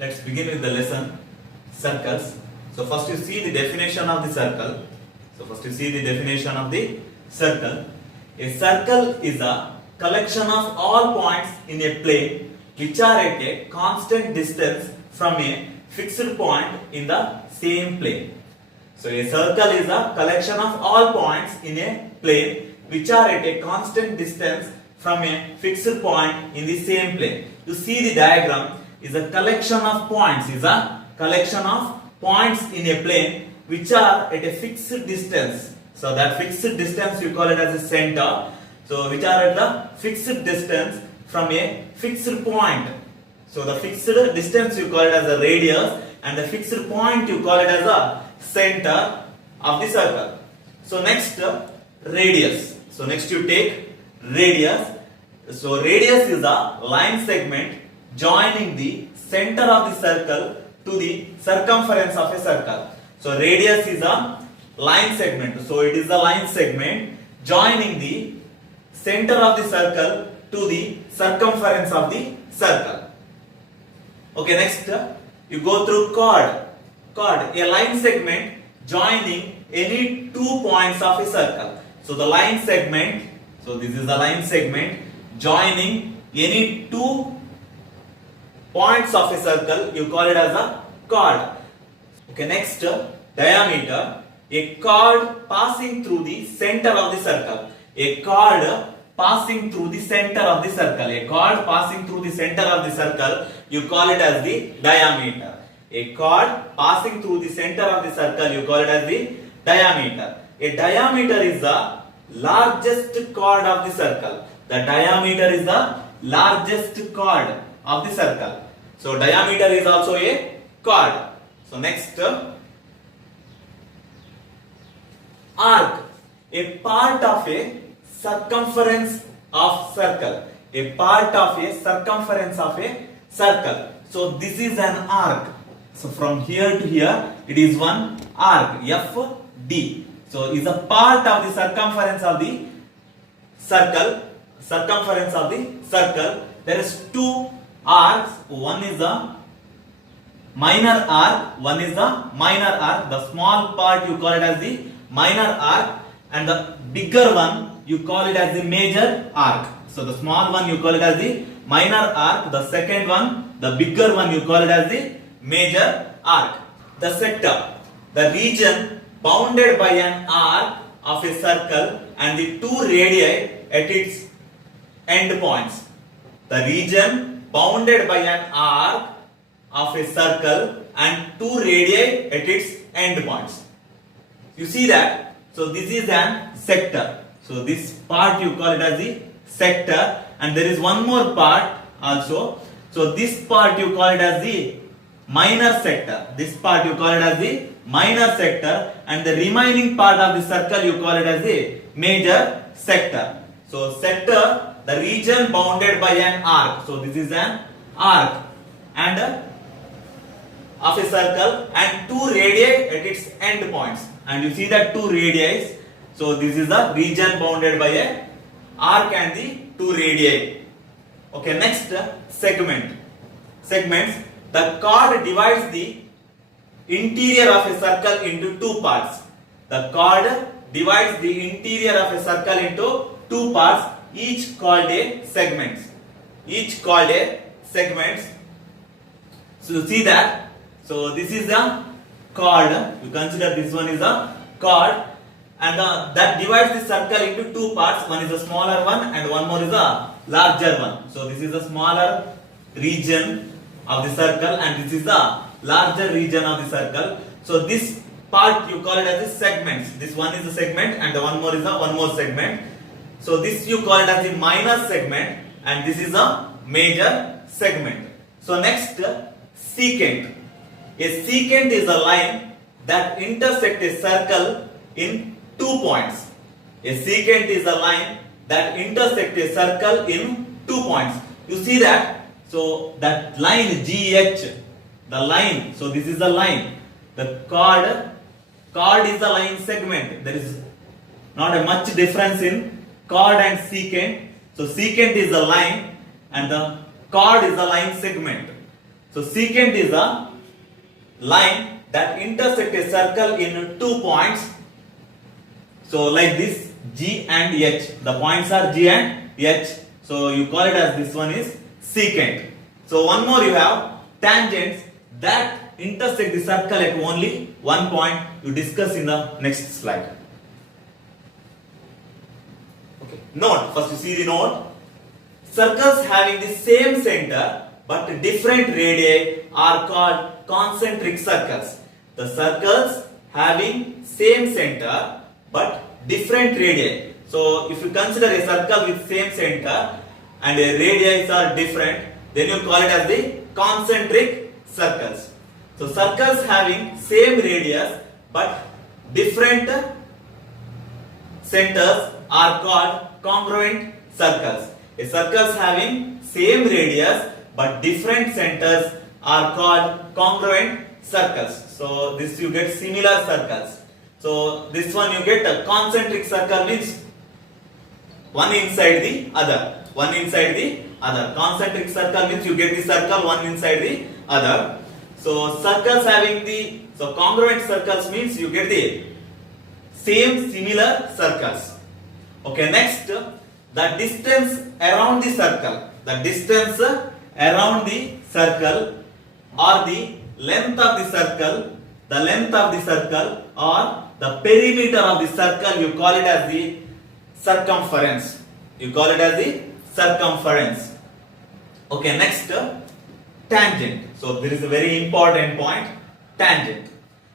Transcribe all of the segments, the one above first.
Let's begin with the lesson, circles. So first you see the definition of the circle. A circle is a collection of all points in a plane which are at a constant distance from a fixed point in the same plane. So a circle is a collection of all points in a plane which are at a constant distance from a fixed point in the same plane. You see the diagram is a collection of points, in a plane which are at a fixed distance. So that fixed distance you call it as a center. So which are at the fixed distance from a fixed point. So the fixed distance you call it as a radius and the fixed point you call it as a center of the circle. So next radius. So next you take radius. So radius is a line segment joining the center of the circle to the circumference of a circle. So radius is a line segment. So it is a line segment joining the center of the circle to the circumference of the circle. Okay, next you go through chord. Chord, a line segment joining any 2 points of a circle. So the line segment, so this is the line segment joining any 2 points of a circle, you call it as a chord. Okay, next diameter, a chord passing through the center of the circle. A chord passing through the center of the circle. A chord passing through the center of the circle, you call it as the diameter. A chord passing through the center of the circle, you call it as the diameter. A diameter is the largest chord of the circle. The diameter is the largest chord of the circle. So diameter is also a chord. So next, arc, a part of a circumference of circle. A part of a circumference of a circle. So this is an arc. So from here to here, it is one arc, FD. So is a part of the circumference of the circle. There is 2 arcs. One is a minor arc, one is the minor arc. The small part you call it as the minor arc and the bigger one you call it as the major arc. So the small one you call it as the minor arc, the second one, the bigger one you call it as the major arc. The sector, the region bounded by an arc of a circle and the 2 radii at its end points. The region bounded by an arc of a circle and 2 radii at its end points. You see that? So this is an sector. So this part you call it as the sector and there is one more part also. So this part you call it as the minor sector. This part you call it as the minor sector and the remaining part of the circle you call it as the major sector. So sector, the region bounded by an arc. So this is an arc and of a circle and 2 radii at its end points. And you see that 2 radii. So this is the region bounded by a arc and the 2 radii. Okay, next segment. Segments. The chord divides the interior of a circle into 2 parts. The chord divides the interior of a circle into 2 parts, each called a segments. So you see that. So this is a chord. You consider this one is a chord, and that divides the circle into 2 parts. One is a smaller one, and one more is a larger one. So this is a smaller region of the circle, and this is the larger region of the circle. So this part you call it as the segments. This one is a segment, and the one more is a one more segment. So this you call it as the minor segment, and this is a major segment. So next, secant. A secant is a line that intersects a circle in 2 points. A secant is a line that intersects a circle in 2 points. You see that? So that line GH, the line. So this is the line. The chord is a line segment. There is not a much difference in chord and secant. So secant is a line and the chord is a line segment. So secant is a line that intersect a circle in 2 points. So like this, G and H. The points are G and H. So you call it as this one is secant. So one more you have tangents that intersect the circle at only 1 point. You discuss in the next slide. Okay. Note, first you see the note. Circles having the same center but different radii are called concentric circles. The circles having same center but different radii. So if you consider a circle with same center and a radii are different, then you call it as the concentric circles. So circles having same radius but different centers are called congruent circles. A circles having same radius but different centers are called congruent circles. So this you get similar circles. So this one you get a concentric circle means one inside the other. One inside the other. Concentric circle means you get the circle one inside the other. So circles having the, so congruent circles means you get the same similar circles. Okay, next, the distance around the circle. The distance around the circle or the length of the circle, the length of the circle or the perimeter of the circle, you call it as the circumference. You call it as the circumference. Okay, next, tangent. So there is a very important point, tangent.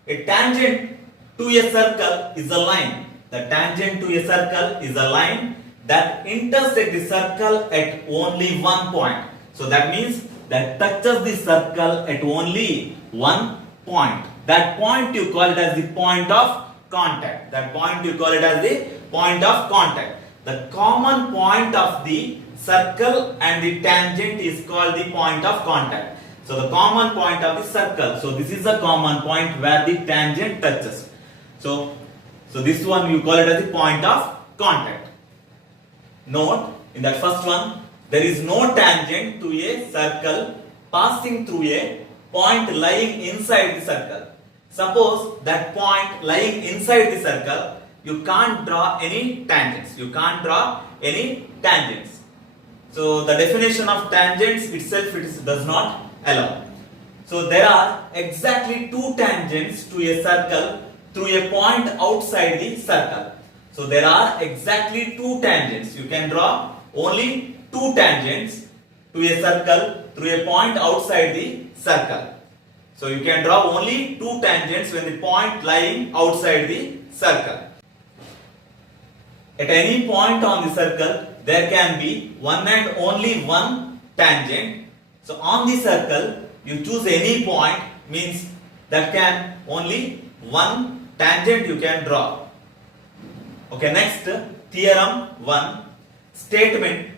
A tangent to a circle is a line. The tangent to a circle is a line that intersects the circle at only 1 point. So that means that touches the circle at only 1 point. That point you call it as the point of contact. That point you call it as the point of contact. The common point of the circle and the tangent is called the point of contact. So the common point of the circle. So this is the common point where the tangent touches. So this one you call it as the point of contact. Note, in that first one, there is no tangent to a circle passing through a point lying inside the circle. Suppose that point lying inside the circle, you can't draw any tangents. You can't draw any tangents. So the definition of tangents itself does not allow. So there are exactly 2 tangents to a circle through a point outside the circle. So there are exactly 2 tangents. You can draw only 2 tangents to a circle through a point outside the circle. So you can draw only 2 tangents when the point lying outside the circle. At any point on the circle, there can be one and only one tangent. So on the circle, you choose any point, means that can only one tangent you can draw. Okay, next, theorem 1. Statement: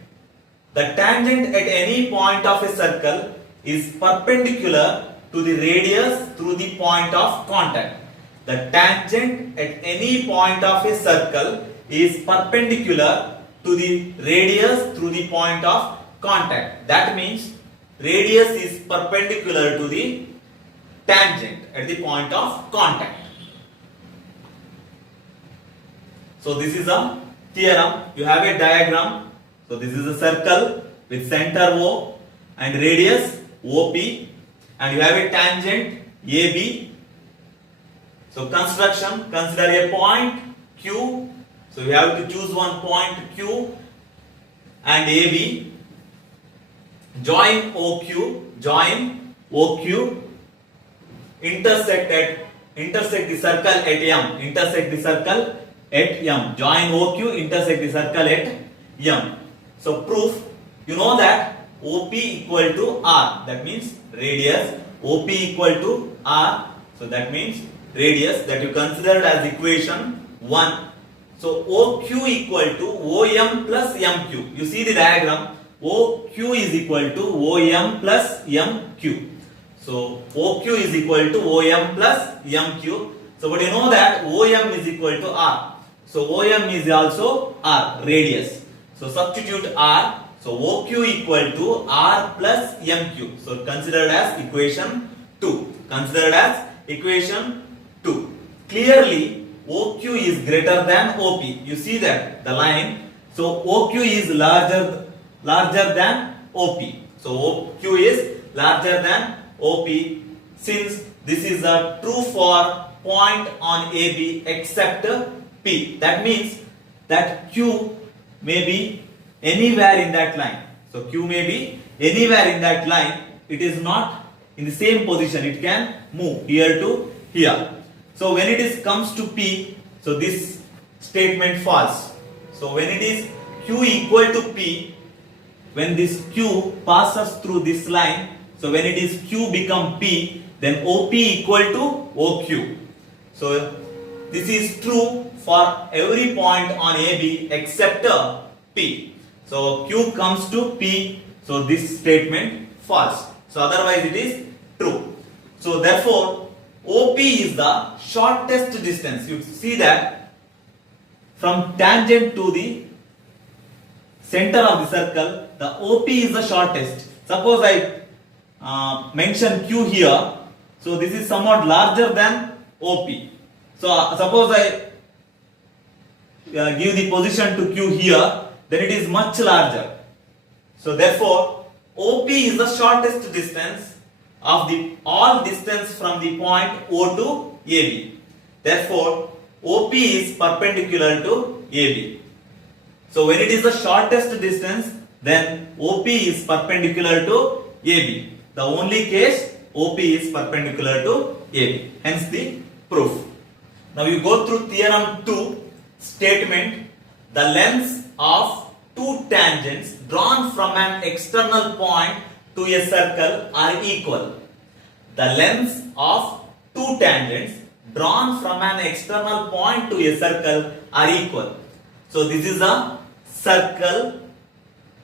the tangent at any point of a circle is perpendicular to the radius through the point of contact. The tangent at any point of a circle is perpendicular to the radius through the point of contact. That means radius is perpendicular to the tangent at the point of contact. So this is a theorem. You have a diagram. So this is a circle with center O and radius OP, and you have a tangent AB. So construction, consider a point Q. So you have to choose one point Q and AB. Join OQ, intersect the circle at M. Intersect the circle at M. Join OQ, intersect the circle at M. So proof, you know that OP equal to R. That means radius. OP equal to R. So that means radius, that you considered as equation 1. So OQ equal to OM plus MQ. You see the diagram. OQ is equal to OM plus MQ. So OQ is equal to OM plus MQ. So but you know that OM is equal to R. So OM is also R, radius. So substitute R So OQ equal to R plus MQ. So considered as equation 2. Considered as equation 2. Clearly OQ is greater than OP. You see that the line. So OQ is larger than OP. So OQ is larger than OP, since this is a true for point on AB except P. That means that Q may be anywhere in that line. So Q may be anywhere in that line. It is not in the same position. It can move here to here. So when it comes to P, so this statement false. So when it is Q equal to P, when this Q passes through this line, so when it is Q become P, then OP equal to OQ. So this is true for every point on AB except P. So Q comes to P, so this statement false. So otherwise it is true. So therefore OP is the shortest distance. You see that from tangent to the center of the circle, the OP is the shortest. Suppose I mention Q here, so this is somewhat larger than OP. So suppose I give the position to Q here, then it is much larger. So therefore OP is the shortest distance of the all distance from the point O to AB. Therefore OP is perpendicular to AB. So when it is the shortest distance, then OP is perpendicular to AB. The only case OP is perpendicular to AB. Hence the proof. Now you go through theorem 2 statement. The lengths of two tangents drawn from an external point to a circle are equal. The lengths of two tangents drawn from an external point to a circle are equal. So this is a circle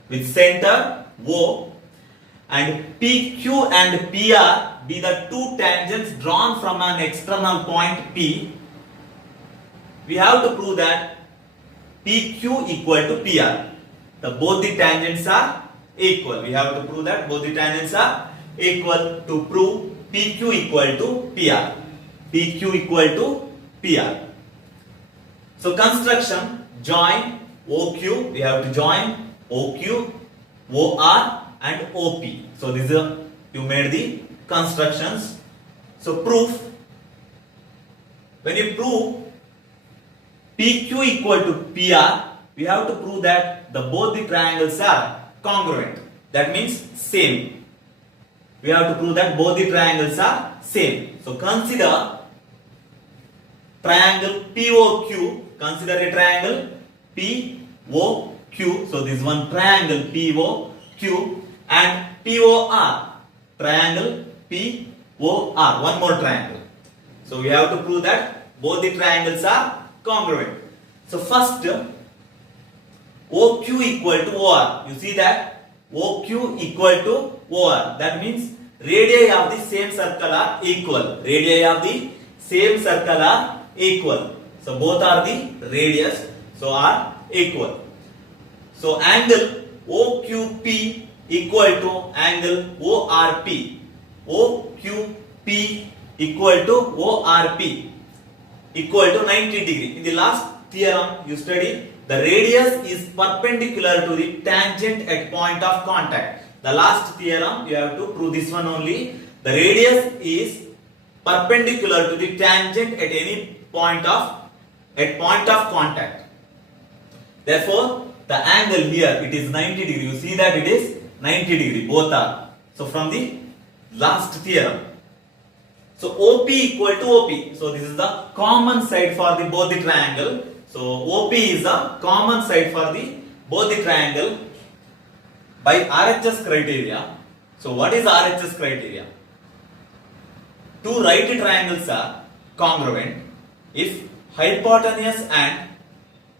with center O, and PQ and PR be the two tangents drawn from an external point P. We have to prove that PQ equal to PR. Both the tangents are equal. We have to prove that both the tangents are equal to prove PQ equal to PR. PQ equal to PR. So construction, join OQ. We have to join OQ, OR and OP. So this is you made the constructions. So proof. When you prove PQ equal to PR, we have to prove that both the triangles are congruent. That means same. We have to prove that both the triangles are same. So consider triangle POQ. Consider a triangle POQ. So this one triangle POQ and POR. Triangle POR. One more triangle. So we have to prove that both the triangles are congruent. So first OQ equal to OR. You see that OQ equal to OR. That means radii of the same circle are equal. Radii of the same circle are equal. So both are the radius, so are equal. So angle OQP equal to angle ORP. OQP equal to ORP equal to 90 degree. In the last theorem you studied, the radius is perpendicular to the tangent at point of contact. The last theorem you have to prove this one only. The radius is perpendicular to the tangent at any point of contact. Therefore the angle here it is 90 degree. You see that it is 90 degree. Both are. So from the last theorem. So OP equal to OP. So this is the common side for the both the triangle. So OP is the common side for the both the triangle by RHS criteria. So what is RHS criteria? Two right triangles are congruent if hypotenuse and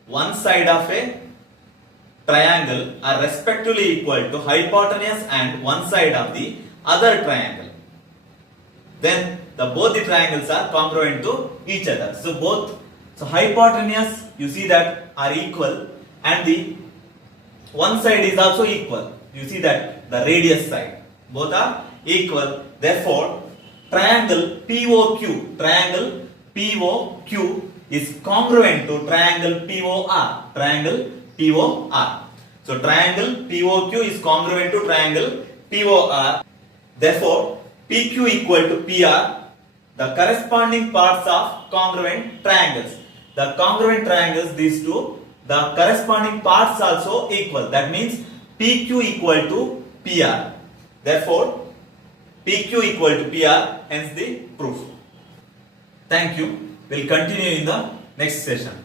one side of a triangle are respectively equal to hypotenuse and one side of the other triangle. Then both the triangles are congruent to each other. So hypotenuse you see that are equal and the one side is also equal. You see that the radius side, both are equal. Therefore, triangle POQ is congruent to triangle POR. So triangle POQ is congruent to triangle POR. Therefore, PQ equal to PR, the corresponding parts of congruent triangles. The congruent triangles, these two, the corresponding parts also equal. That means PQ equal to PR. Therefore, PQ equal to PR, hence the proof. Thank you. We'll continue in the next session.